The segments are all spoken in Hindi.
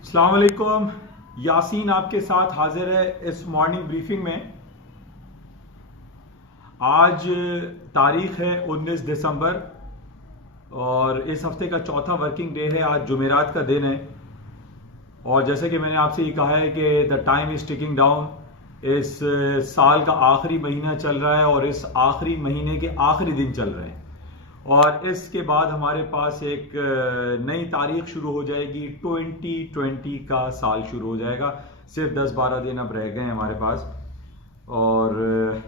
अस्सलाम वालेकुम। यासीन आपके साथ हाजिर है इस मॉर्निंग ब्रीफिंग में। आज तारीख है 19 दिसंबर और इस हफ्ते का चौथा वर्किंग डे है। आज जुमेरात का दिन है और जैसे कि मैंने आपसे ये कहा है कि the time is ticking down. इस साल का आखिरी महीना चल रहा है और इस आखिरी महीने के आखिरी दिन चल रहे हैं और इसके बाद हमारे पास एक नई तारीख शुरू हो जाएगी। 2020 का साल शुरू हो जाएगा। सिर्फ 10-12 दिन अब रह गए हैं हमारे पास। और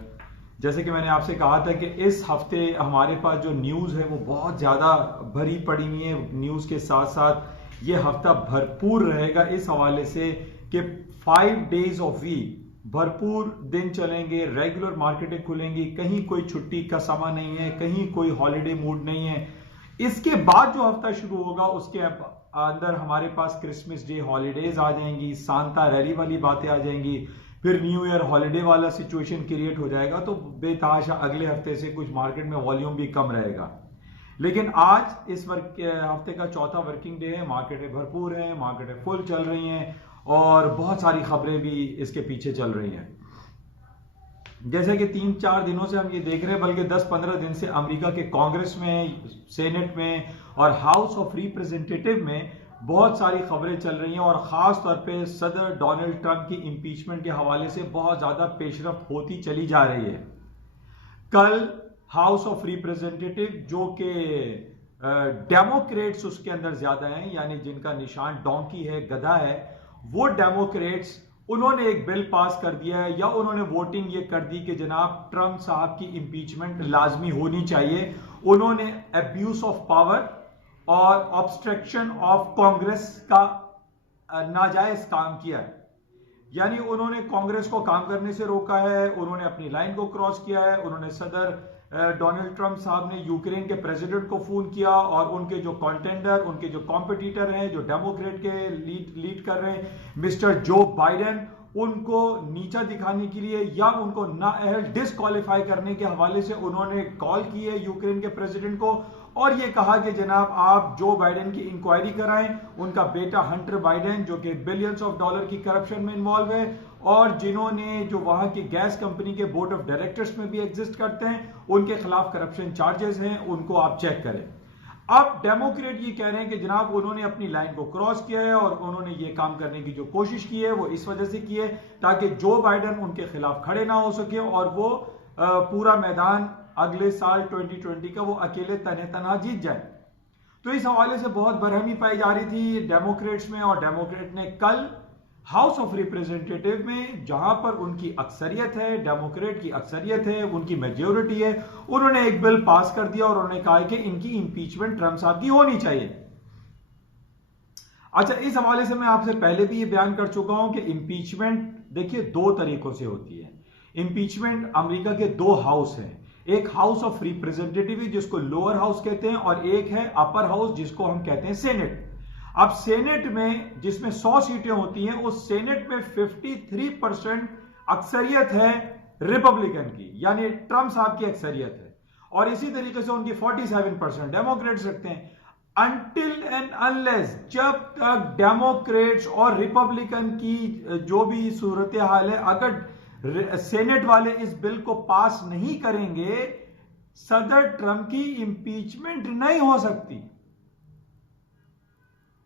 जैसे कि मैंने आपसे कहा था कि इस हफ्ते हमारे पास जो न्यूज़ है वो बहुत ज़्यादा भरी पड़ी हुई है। न्यूज़ के साथ साथ ये हफ्ता भरपूर रहेगा इस हवाले से कि 5 डेज ऑफ वीक भरपूर दिन चलेंगे। रेगुलर मार्केटें खुलेंगी, कहीं कोई छुट्टी का समय नहीं है, कहीं कोई हॉलिडे मूड नहीं है। इसके बाद जो हफ्ता शुरू होगा उसके अंदर हमारे पास क्रिसमस डे हॉलीडेज आ जाएंगी, सांता रैली वाली बातें आ जाएंगी, फिर न्यू ईयर हॉलीडे वाला सिचुएशन क्रिएट हो जाएगा। तो बेतहाशा अगले हफ्ते से कुछ मार्केट में वॉल्यूम भी कम रहेगा। लेकिन आज इस हफ्ते का चौथा वर्किंग डे है। मार्केटें भरपूर हैं, मार्केटें फुल चल रही हैं और बहुत सारी खबरें भी इसके पीछे चल रही हैं। जैसे कि 3-4 दिनों से हम ये देख रहे हैं, बल्कि 10-15 दिन से अमेरिका के कांग्रेस में, सेनेट में और हाउस ऑफ रिप्रेजेंटेटिव में बहुत सारी खबरें चल रही हैं और खास तौर पे सदर डोनाल्ड ट्रंप की इंपीचमेंट के हवाले से बहुत ज्यादा पेशरफ होती चली जा रही है। कल हाउस ऑफ रिप्रेजेंटेटिव जो कि डेमोक्रेट्स उसके अंदर ज्यादा हैं, यानी जिनका निशान डोंकी है, गधा है, वो डेमोक्रेट्स उन्होंने एक बिल पास कर दिया है या उन्होंने वोटिंग ये कर दी कि जनाब ट्रंप साहब की इंपीचमेंट लाजमी होनी चाहिए। उन्होंने अब्यूज ऑफ पावर और ऑब्स्ट्रक्शन ऑफ कांग्रेस का नाजायज काम किया है। यानी उन्होंने कांग्रेस को काम करने से रोका है, उन्होंने अपनी लाइन को क्रॉस किया है। उन्होंने सदर डोनाल्ड ट्रंप साहब ने यूक्रेन के प्रेसिडेंट को फोन किया और उनके जो कॉन्टेंडर, उनके जो कॉम्पिटिटर हैं, जो डेमोक्रेट के लीड कर रहे हैं, मिस्टर जो बाइडेन, उनको नीचा दिखाने के लिए या उनको नाअहल डिसक्वालीफाई करने के हवाले से उन्होंने कॉल की है यूक्रेन के प्रेसिडेंट को और ये कहा कि जनाब आप जो बाइडेन की इंक्वायरी कराएं। उनका बेटा हंटर बाइडेन जो कि बिलियंस ऑफ डॉलर की करप्शन में इन्वॉल्व है और जिन्होंने जो वहां की गैस कंपनी के बोर्ड ऑफ डायरेक्टर्स में भी एग्जिस्ट करते हैं, उनके खिलाफ करप्शन चार्जेस हैं, उनको आप चेक करें। अब डेमोक्रेट ये कह रहे हैं कि जनाब उन्होंने अपनी लाइन को क्रॉस किया है और उन्होंने ये काम करने की जो कोशिश की है वो इस वजह से की है ताकि जो बाइडेन उनके खिलाफ खड़े ना हो सके और वो पूरा मैदान अगले साल 2020 का वो अकेले तने तनहा जीत जाए। तो इस हवाले से बहुत बरहमी पाई जा रही थी डेमोक्रेट्स में और डेमोक्रेट ने कल हाउस ऑफ रिप्रेजेंटेटिव में, जहां पर उनकी अक्सरियत है, डेमोक्रेट की अक्सरियत है, उनकी मेजोरिटी है, उन्होंने एक बिल पास कर दिया और उन्होंने कहा कि इनकी इंपीचमेंट ट्रंप साहब की होनी चाहिए। अच्छा, इस हवाले से मैं आपसे पहले भी ये बयान कर चुका हूं कि इंपीचमेंट देखिए दो तरीकों से होती है। इंपीचमेंट अमेरिका के दो हाउस हैं, एक हाउस ऑफ रिप्रेजेंटेटिव जिसको लोअर हाउस कहते हैं और एक है अपर हाउस जिसको हम कहते हैं सेनेट। अब सेनेट में जिसमें 100 सीटें होती हैं, उस सेनेट में 53% अक्सरियत है रिपब्लिकन की, यानी ट्रंप साहब की अक्सरियत है और इसी तरीके से उनकी 47% डेमोक्रेट्स रखते हैं। अनटिल एंड अनलेस, जब तक डेमोक्रेट्स और रिपब्लिकन की जो भी सूरत हाल है, अगर सेनेट वाले इस बिल को पास नहीं करेंगे, सदर ट्रंप की इंपीचमेंट नहीं हो सकती।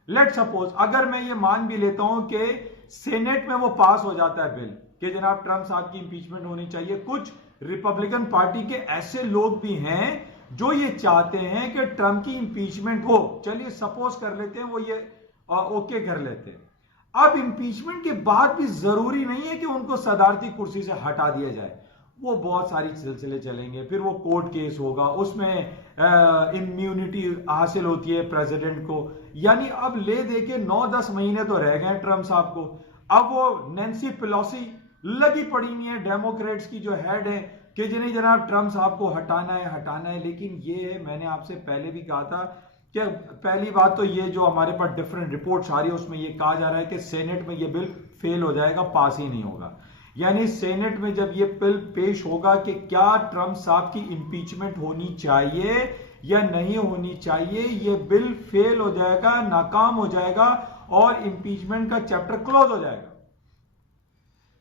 लेट सपोज अगर मैं ये मान भी लेता हूं कि सेनेट में वो पास हो जाता है बिल कि जनाब ट्रंप साहब की इंपीचमेंट होनी चाहिए, कुछ रिपब्लिकन पार्टी के ऐसे लोग भी हैं जो ये चाहते हैं कि ट्रंप की इंपीचमेंट हो। चलिए सपोज कर लेते हैं वो ये ओके कर लेते हैं। अब इंपीचमेंट के बाद भी जरूरी नहीं है कि उनको सदारती कुर्सी से हटा दिया जाए, वो बहुत सारी सिलसिले चलेंगे, फिर वो कोर्ट केस होगा, उसमें इम्यूनिटी हासिल होती है प्रेसिडेंट को। यानी अब ले दे के 9-10 महीने तो रह गए ट्रंप साहब को। अब वो नैन्सी पेलोसी लगी पड़ी हुई है, डेमोक्रेट्स की जो हेड है, कि जिन्हें जनाब ट्रंप साहब को हटाना है। लेकिन ये मैंने आपसे पहले भी कहा था कि पहली बात तो ये जो हमारे पास डिफरेंट रिपोर्ट्स आ रही है उसमें ये कहा जा रहा है कि सेनेट में ये बिल फेल हो जाएगा, पास ही नहीं होगा। यानी सेनेट में जब ये बिल पेश होगा कि क्या ट्रंप साहब की इंपीचमेंट होनी चाहिए या नहीं होनी चाहिए। ये बिल फेल हो जाएगा, नाकाम हो जाएगा और इंपीचमेंट का चैप्टर क्लोज हो जाएगा।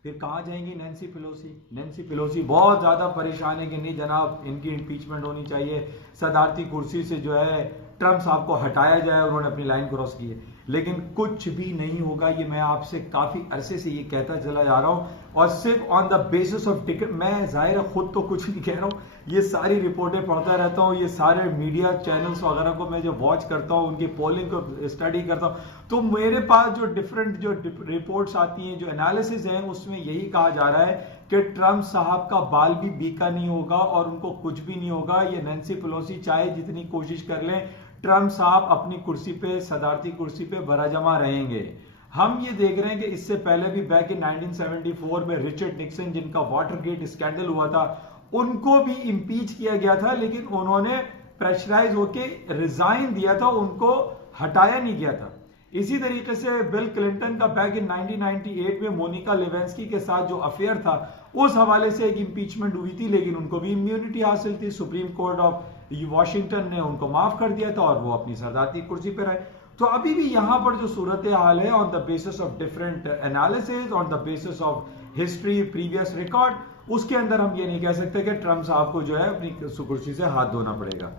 फिर कहां जाएंगी नैन्सी पेलोसी? नैन्सी पेलोसी बहुत ज्यादा परेशान है कि नहीं जनाब, इनकी इंपीचमेंट होनी चाहिए, सदारती कुर्सी से जो है ट्रंप साहब को हटाया जाए, उन्होंने अपनी लाइन क्रॉस की है। लेकिन कुछ भी नहीं होगा, ये मैं आपसे काफी अरसे से ये कहता चला जा रहा हूं, और सिर्फ on the basis of ticket, मैं जाहिर है खुद तो कुछ नहीं कह रहा हूं, ये सारी रिपोर्टें पढ़ता रहता हूं, ये सारे मीडिया चैनल्स वगैरह को मैं जो वॉच करता हूं, उनकी पोलिंग को स्टडी करता हूं, तो मेरे पास जो डिफरेंट जो रिपोर्ट्स आती हैं, जो एनालिसिस है, उसमें यही कहा जा रहा है कि ट्रंप साहब का बाल भी बीका नहीं होगा और उनको कुछ भी नहीं होगा। ये नैन्सी पेलोसी चाहे जितनी कोशिश कर लें, ट्रंप साहब अपनी कुर्सी पे, सदारती कुर्सी पे बराजमा रहेंगे। हम ये देख रहे हैं कि इससे पहले भी बैक इन 1974 में रिचर्ड निक्सन, जिनका वाटरगेट स्कैंडल हुआ था, उनको भी इंपीच किया गया था, लेकिन उन्होंने प्रेशराइज होके रिजाइन दिया था, उनको हटाया नहीं गया था। इसी तरीके से बिल क्लिंटन का बैक इन 1998 में मोनिका लेवेंस्की के साथ जो अफेयर था, उस हवाले से एक इंपीचमेंट हुई थी, लेकिन उनको भी इम्यूनिटी हासिल थी। सुप्रीम कोर्ट ऑफ वॉशिंगटन ने उनको माफ कर दिया था और वो अपनी सदारती कुर्सी पर रहे। तो अभी भी यहां पर जो सूरत हाल है, on the basis of different analysis, on the basis of history, previous record, उसके अंदर हम ये नहीं कह सकते कि ट्रंप साहब को जो है अपनी कुर्सी से हाथ धोना पड़ेगा।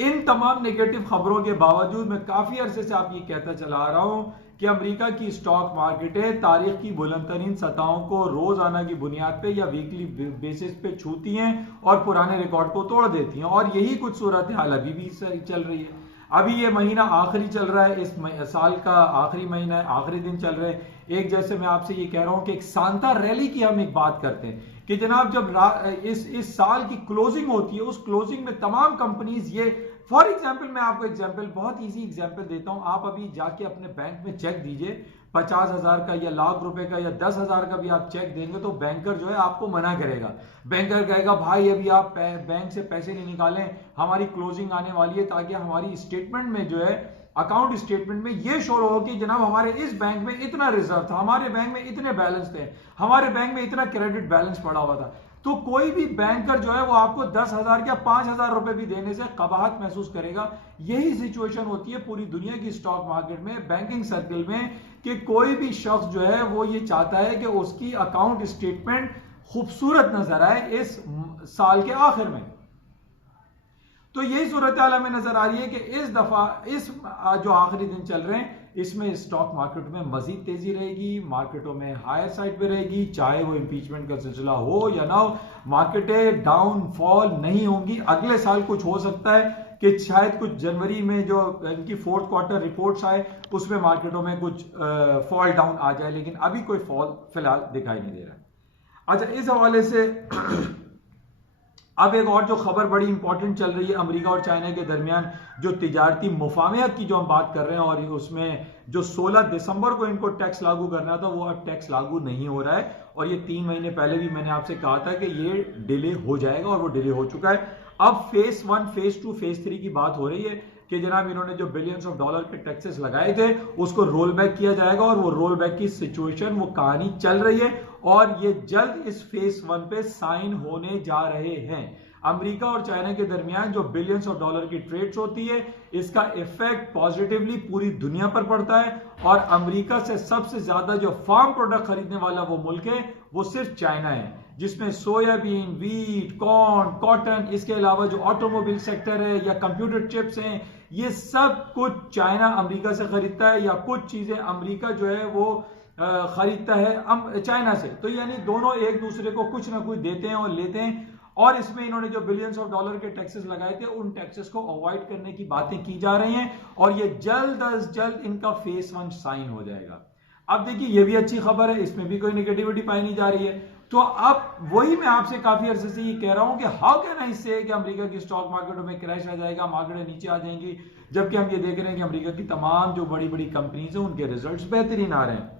इन तमाम नेगेटिव खबरों के बावजूद मैं काफी अरसे से आप ये कहता चला आ रहा हूं कि अमेरिका की स्टॉक मार्केटें तारीख की बुलंदतरीन सतहों को रोजाना की बुनियाद पे या वीकली बेसिस पे छूती हैं और पुराने रिकॉर्ड को तोड़ देती हैं, और यही कुछ सूरत हाल अभी भी चल रही है। अभी ये महीना आखिरी चल रहा है, इस साल का आखिरी महीना है, आखिरी दिन चल रहे हैं। एक जैसे मैं आपसे ये कह रहा हूं कि एक सांता रैली की हम एक बात करते हैं कि जनाब जब इस साल की क्लोजिंग होती है, उस क्लोजिंग में तमाम कंपनीज ये, फॉर एग्जाम्पल मैं आपको एग्जाम्पल, बहुत इजी एग्जाम्पल देता हूं। आप अभी जाके अपने बैंक में चेक दीजिए, 50,000 का या लाख रुपए का या 10,000 का भी आप चेक देंगे तो बैंकर जो है आपको मना करेगा। बैंकर कहेगा भाई अभी आप बैंक से पैसे नहीं निकालें, हमारी क्लोजिंग आने वाली है, ताकि हमारी स्टेटमेंट में जो है, अकाउंट स्टेटमेंट में ये शो हो कि जनाब हमारे इस बैंक में इतना रिजर्व था, हमारे बैंक में इतने बैलेंस थे, हमारे बैंक में इतना क्रेडिट बैलेंस पड़ा हुआ था। तो कोई भी बैंकर जो है वो आपको 10,000 या 5,000 रुपए भी देने से कबाहत महसूस करेगा। यही सिचुएशन होती है पूरी दुनिया की स्टॉक मार्केट में, बैंकिंग सर्कल में, कि कोई भी शख्स जो है वो ये चाहता है कि उसकी अकाउंट स्टेटमेंट खूबसूरत नजर आए इस साल के आखिर में। तो यही सूरत हाल हमें नजर आ रही है कि इस दफा इस जो आखिरी दिन चल रहे हैं, इसमें स्टॉक मार्केट में मजीद तेजी रहेगी, मार्केटों में हायर साइड पे रहेगी, चाहे वो इंपीचमेंट का सिलसिला हो या ना हो। मार्केटें डाउनफॉल नहीं होंगी। अगले साल कुछ हो सकता है कि शायद कुछ जनवरी में जो इनकी फोर्थ क्वार्टर रिपोर्ट्स आए, उसमें मार्केटों में कुछ फॉल डाउन आ जाए, लेकिन अभी कोई फॉल फिलहाल दिखाई नहीं दे रहा। अच्छा, इस हवाले से अब एक और जो खबर बड़ी इंपॉर्टेंट चल रही है, अमेरिका और चाइना के दरमियान जो तिजारती मुफाहमत की जो हम बात कर रहे हैं, और उसमें जो 16 दिसंबर को इनको टैक्स लागू करना था, वो अब टैक्स लागू नहीं हो रहा है। और ये 3 महीने पहले भी मैंने आपसे कहा था कि ये डिले हो जाएगा, और वो डिले हो चुका है। अब फेज 1, फेज 2, फेज 3 की बात हो रही है कि जनाब इन्होंने जो बिलियंस ऑफ डॉलर के टैक्सेस लगाए थे, उसको रोल बैक किया जाएगा, और वो रोल बैक की सिचुएशन, वो कहानी चल रही है, और ये जल्द इस फेज 1 पे साइन होने जा रहे हैं। अमेरिका और चाइना के दरमियान जो बिलियंस ऑफ डॉलर की ट्रेड्स होती है, इसका इफेक्ट पॉजिटिवली पूरी दुनिया पर पड़ता है, और अमेरिका से सबसे ज्यादा जो फार्म प्रोडक्ट खरीदने वाला वो मुल्क है, वो सिर्फ चाइना है, जिसमें सोयाबीन, वीट, कॉर्न, कॉटन, इसके अलावा जो ऑटोमोबाइल सेक्टर है या कंप्यूटर चिप्स हैं, ये सब कुछ चाइना अमेरिका से खरीदता है, या कुछ चीजें अमेरिका जो है वो खरीदता है चाइना से। तो यानी दोनों एक दूसरे को कुछ ना कुछ देते हैं और लेते हैं, और इसमें इन्होंने जो बिलियंस ऑफ डॉलर के टैक्सेस लगाए थे, उन टैक्सेस को अवॉइड करने की बातें की जा रही हैं, और ये जल्द अज जल्द इनका फेज 1 साइन हो जाएगा। अब देखिए, ये भी अच्छी खबर है, इसमें भी कोई नेगेटिविटी पाई नहीं जा रही है। तो अब वही मैं आपसे काफी अरसे से ये कह रहा हूं कि हाउ कैन आई से कि अमेरिका की स्टॉक मार्केटों में क्रैश आ जाएगा, मार्केटें नीचे आ जाएंगी, जबकि हम ये देख रहे हैं कि अमेरिका की तमाम जो बड़ी बड़ी कंपनीज हैं, उनके रिजल्ट्स बेहतरीन आ रहे हैं।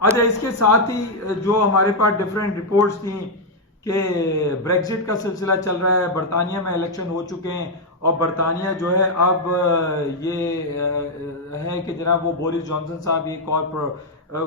अच्छा, इसके साथ ही जो हमारे पास डिफरेंट रिपोर्ट्स थी कि ब्रेक्जिट का सिलसिला चल रहा है, बरतानिया में इलेक्शन हो चुके हैं, और बरतानिया जो है अब ये है है कि जनाब वो बोरिस जॉनसन साहब एक और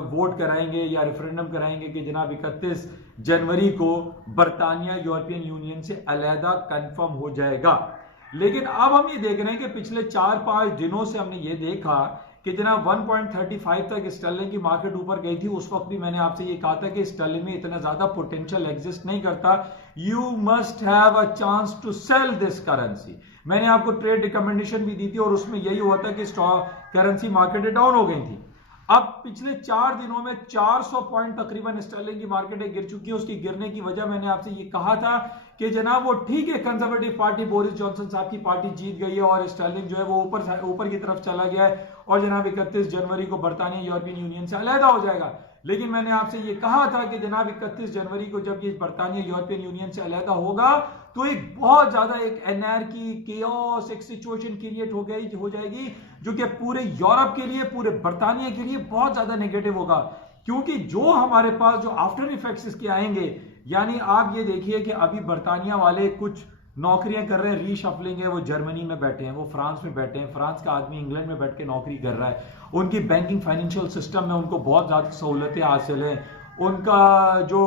वोट कराएंगे या रेफरेंडम कराएंगे कि जनाब 31 जनवरी को बरतानिया यूरोपियन यूनियन से अलहदा कंफर्म हो जाएगा। लेकिन अब हम ये देख रहे हैं कि पिछले 4-5 दिनों से हमने ये देखा कि जनाब 1.35 तक स्टर्लिंग की मार्केट ऊपर गई थी। उस वक्त भी मैंने आपसे ये कहा था कि स्टर्लिंग में इतना ज्यादा पोटेंशियल एग्जिस्ट नहीं करता, you must have a chance to sell this currency. मैंने आपको ट्रेड रिकमेंडेशन भी दी थी और उसमें यही हुआ था कि करेंसी मार्केट डाउन हो गई थी। अब पिछले 4 दिनों में 400 पॉइंट तकरीबन स्टर्लिंग की मार्केट गिर चुकी है। उसकी गिरने की वजह मैंने आपसे ये कहा था कि जनाब वो ठीक है, कंजर्वेटिव पार्टी बोरिस जॉनसन साहब की पार्टी जीत गई है और स्टर्लिंग जो है वो ऊपर की तरफ चला गया है और जनाब 31 जनवरी को बरतानिया यूरोपियन यूनियन से अलहदा हो जाएगा। लेकिन मैंने आपसे ये कहा था कि जनाब 31 जनवरी को जब ये बरतानिया यूरोपियन यूनियन से अलहदा होगा तो एक बहुत ज्यादा एक एनआरकी केओस एक सिचुएशन क्रिएट हो जाएगी जो कि पूरे यूरोप के लिए, पूरे बरतानिया के लिए बहुत ज्यादा नेगेटिव होगा। क्योंकि जो हमारे पास जो आफ्टर इफेक्ट्स इसके आएंगे, यानी आप ये देखिए कि अभी बरतानिया वाले कुछ नौकरियां कर रहे हैं, रीशफलिंग है, वो जर्मनी में बैठे हैं, वो फ्रांस में बैठे हैं, फ्रांस का आदमी इंग्लैंड में बैठ के नौकरी कर रहा है, उनकी बैंकिंग फाइनेंशियल सिस्टम में उनको बहुत ज्यादा सहूलतें हासिल हैं, उनका जो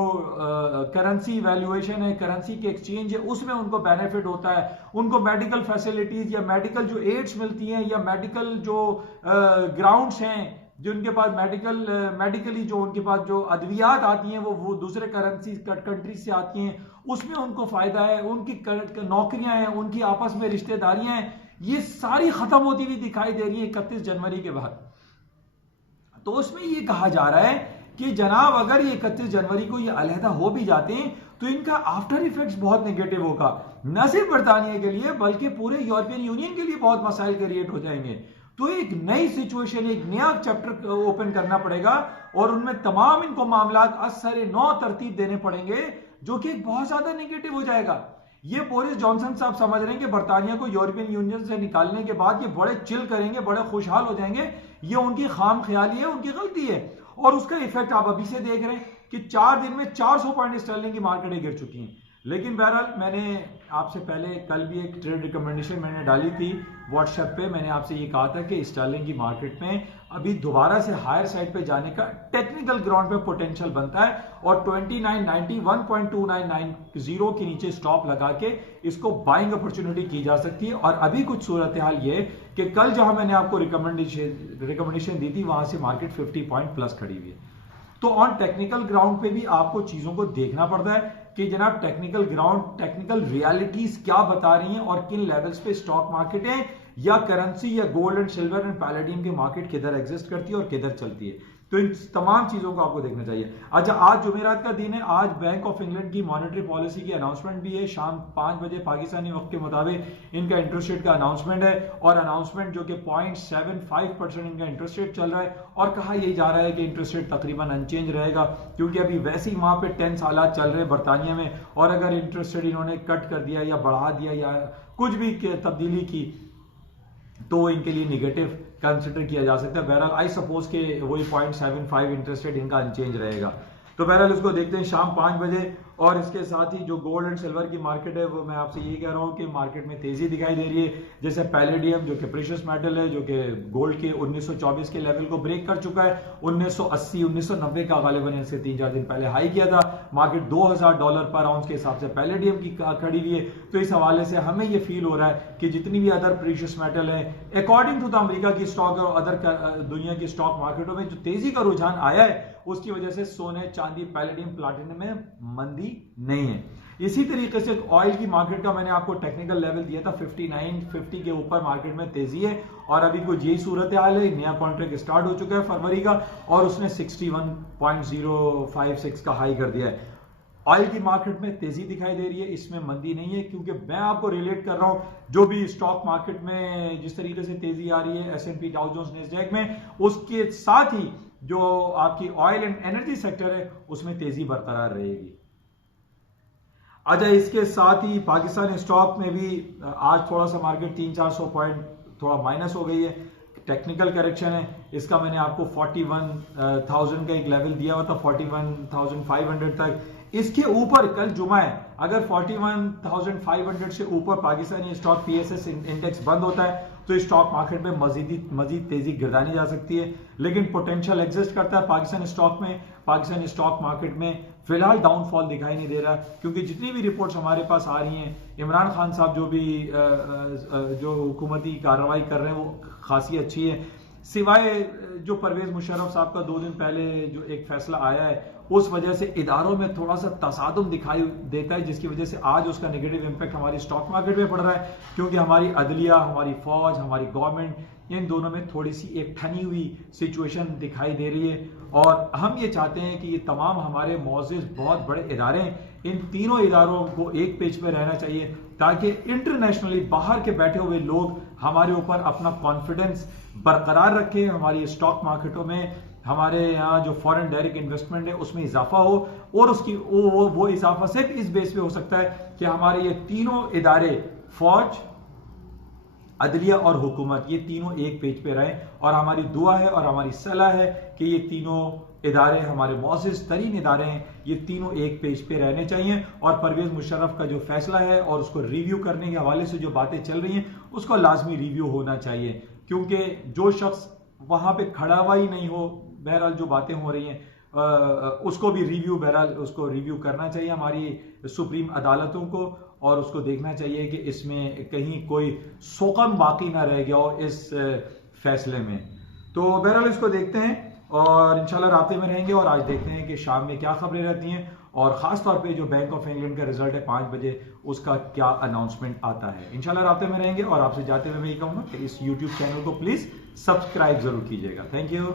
करेंसी वैल्यूएशन है, करेंसी के एक्सचेंज है, उसमें उनको बेनिफिट होता है, उनको मेडिकल फैसिलिटीज या मेडिकल जो एड्स मिलती हैं या मेडिकल जो ग्राउंड्स हैं, जो उनके पास मेडिकली जो उनके पास जो अद्वियात आती हैं वो दूसरे कंट्री से आती हैं, उसमें उनको फायदा है, उनकी नौकरियां हैं, उनकी आपस में रिश्तेदारियां हैं, ये सारी खत्म होती हुई दिखाई दे रही है 31 जनवरी के बाद। तो उसमें ये कहा जा रहा है कि जनाब अगर ये 31 जनवरी को ये अलहदा हो भी जाते हैं तो इनका आफ्टर इफेक्ट्स बहुत नेगेटिव होगा, न सिर्फ बरतानिया के लिए बल्कि पूरे यूरोपियन यूनियन के लिए बहुत मसाइल क्रिएट हो जाएंगे। तो एक नई सिचुएशन, एक नया चैप्टर ओपन करना पड़ेगा और उनमें तमाम इनको मामला असर नौ तरतीब देने पड़ेंगे जो कि बहुत ज्यादा नेगेटिव हो जाएगा। ये बोरिस जॉनसन साहब समझ रहे हैं कि बरतानिया को यूरोपियन यूनियन से निकालने के बाद ये बड़े चिल करेंगे, बड़े खुशहाल हो जाएंगे। ये उनकी खाम ख्याली है, उनकी गलती है और उसका इफेक्ट आप अभी से देख रहे हैं कि 4 दिन में 400 पॉइंट स्टर्लिंग की मार्केटें गिर चुकी हैं। लेकिन बहरहाल मैंने आपसे पहले कल भी एक ट्रेड रिकमेंडेशन मैंने डाली थी व्हाट्सएप पे, मैंने आपसे ये कहा था कि स्टर्लिंग की मार्केट में अभी दोबारा से हायर साइड पे जाने का टेक्निकल ग्राउंड पे पोटेंशियल बनता है और 2990 1.2990 के नीचे स्टॉप लगा के इसको बाइंग अपॉर्चुनिटी की जा सकती है। और अभी कुछ सूरत हाल ये कि कल जहां मैंने आपको रिकमेंडेशन दी थी वहां से मार्केट 50 पॉइंट प्लस खड़ी हुई है। तो ऑन टेक्निकल ग्राउंड पे भी आपको चीजों को देखना पड़ता है कि जनाब टेक्निकल ग्राउंड, टेक्निकल रियलिटीज क्या बता रही हैं और किन लेवल्स पे स्टॉक मार्केट है या करेंसी या gold and silver and palladium की मार्केट किधर एग्जिस्ट करती है और किधर चलती है। तो इन तमाम चीजों को आपको देखना चाहिए। अच्छा, आज जुमेरात का दिन है, आज बैंक ऑफ इंग्लैंड की मॉनेटरी पॉलिसी की अनाउंसमेंट भी है। शाम 5 बजे पाकिस्तानी वक्त के मुताबिक इनका इंटरेस्ट रेट का अनाउंसमेंट है और अनाउंसमेंट जो कि 0.75% इनका इंटरेस्ट रेट चल रहा है और कहा यही जा रहा है कि इंटरेस्ट रेट तकरीबन अनचेंज रहेगा क्योंकि अभी वैसे ही वहां पे 10 साल चल रहे बरतानिया में और अगर इंटरेस्ट रेट इन्होंने कट कर दिया या बढ़ा दिया या कुछ भी तब्दीली की तो इनके लिए निगेटिव कंसिडर किया जा सकता है। बहरहाल आई सपोज के वही 0.75 इंटरेस्ट रेट इनका अनचेंज रहेगा। तो बहरहाल इसको देखते हैं शाम 5 बजे। और इसके साथ ही जो गोल्ड एंड सिल्वर की मार्केट है वो मैं आपसे ये कह रहा हूँ कि मार्केट में तेजी दिखाई दे रही है। जैसे पैलेडियम जो कि प्रेशियस मेटल है, जो कि गोल्ड के 1924 के लेवल को ब्रेक कर चुका है, 1980 1990 का गालिबन इससे 3-4 दिन पहले हाई किया था। मार्केट $2000 पर आउंस के हिसाब से पैलेडियम की खड़ी हुई है। तो इस हवाले से हमें ये फील हो रहा है कि जितनी भी अदर प्रेशियस मेटल है अकॉर्डिंग टू द अमेरिका की स्टॉक और अदर दुनिया की स्टॉक मार्केटों में जो तेजी का रुझान आया है उसकी वजह से सोने, चांदी, पैलेडियम, प्लैटिनम में मंदी नहीं है। इसी तरीके से ऑयल की मार्केट का मैंने आपको टेक्निकल लेवल दिया था 5950 के ऊपर मार्केट में तेजी है और अभी कुछ यही सूरत हाल है। नया कॉन्ट्रैक्ट स्टार्ट हो चुका है फरवरी का और उसने 61.056 का हाई कर दिया है। ऑयल की मार्केट में तेजी दिखाई दे रही है, इसमें मंदी नहीं है क्योंकि मैं आपको रिलेट कर रहा हूं जो भी स्टॉक मार्केट में जिस तरीके से तेजी आ रही है S&P डाउ जोन्स नैस्डैक में, उसके साथ ही जो आपकी ऑयल एंड एनर्जी सेक्टर है उसमें तेजी बरकरार रहेगी। अच्छा, इसके साथ ही पाकिस्तान स्टॉक में भी आज थोड़ा सा मार्केट 300-400 पॉइंट थोड़ा माइनस हो गई है। टेक्निकल करेक्शन है, इसका मैंने आपको 41,000 का एक लेवल दिया हुआ था, 41,500 तक। इसके ऊपर कल जुमा है, अगर 41,500 से ऊपर पाकिस्तानी स्टॉक PSS इंडेक्स बंद होता है तो स्टॉक मार्केट में मजीद तेजी गिरदानी जा सकती है, लेकिन पोटेंशियल एग्जिस्ट करता है पाकिस्तान स्टॉक में। पाकिस्तानी स्टॉक मार्केट में फिलहाल डाउनफॉल दिखाई नहीं दे रहा, क्योंकि जितनी भी रिपोर्ट्स हमारे पास आ रही हैं, इमरान खान साहब जो हुकूमती कार्रवाई कर रहे हैं वो खासी अच्छी है, सिवाय जो परवेज मुशर्रफ साहब का 2 दिन पहले जो एक फैसला आया है उस वजह से इदारों में थोड़ा सा तसादुम दिखाई देता है, जिसकी वजह से आज उसका नेगेटिव इंपैक्ट हमारी स्टॉक मार्केट में पड़ रहा है, क्योंकि हमारी अदलिया, हमारी फौज, हमारी गवर्नमेंट, इन दोनों में थोड़ी सी एक ठनी हुई सिचुएशन दिखाई दे रही है। और हम ये चाहते हैं कि ये तमाम हमारे मौजूद बहुत बड़े इदारे हैं, इन तीनों इदारों को एक पेज पे रहना चाहिए, ताकि इंटरनेशनली बाहर के बैठे हुए लोग हमारे ऊपर अपना कॉन्फिडेंस बरकरार रखें, हमारी स्टॉक मार्केटों में, हमारे यहाँ जो फॉरेन डायरेक्ट इन्वेस्टमेंट है उसमें इजाफा हो। और उसकी वो इजाफा सिर्फ इस बेस पे हो सकता है कि हमारे ये तीनों इदारे, फौज, अदलिया और हुकूमत, ये तीनों एक पेज पे रहें। और हमारी दुआ है और हमारी सलाह है कि ये तीनों इदारे हमारे मौजूद तरीन इदारे हैं, ये तीनों एक पेज पे रहने चाहिए। और परवेज मुशर्रफ का जो फैसला है और उसको रिव्यू करने के हवाले से जो बातें चल रही हैं उसको लाजमी रिव्यू होना चाहिए, क्योंकि जो शख्स वहां पे खड़ा हुआ ही नहीं हो, बहरहाल जो बातें हो रही हैं उसको भी उसको रिव्यू करना चाहिए हमारी सुप्रीम अदालतों को, और उसको देखना चाहिए कि इसमें कहीं कोई सोकम बाकी ना रह गया हो इस फैसले में। तो बहरहाल इसको देखते हैं और इंशाल्लाह राब्ते में रहेंगे। और आज देखते हैं कि शाम में क्या खबरें रहती हैं, और खास तौर पे जो बैंक ऑफ इंग्लैंड का रिजल्ट है 5 बजे, उसका क्या अनाउंसमेंट आता है। इंशाल्लाह राब्ते में रहेंगे। और आपसे जाते हुए मैं ये कहूंगा कि इस यूट्यूब चैनल को प्लीज सब्सक्राइब जरूर कीजिएगा। Thank you.